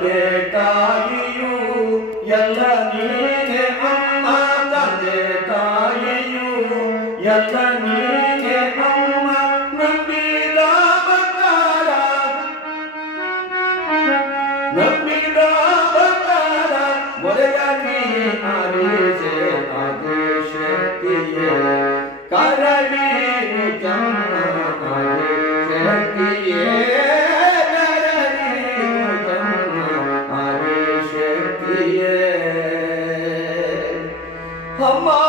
ತಂದೆ ತಾಯಿಯು ಎಲ್ಲ ನೀನೆ ಅಮ್ಮ ತಂದೆ ತಾಯಿಯು ಎಲ್ಲ ನೀನೆ ಅಮ್ಮ ನಂಬಿದ ಬಕಾರ ನಂಬಿದ Yeah. Oh, my.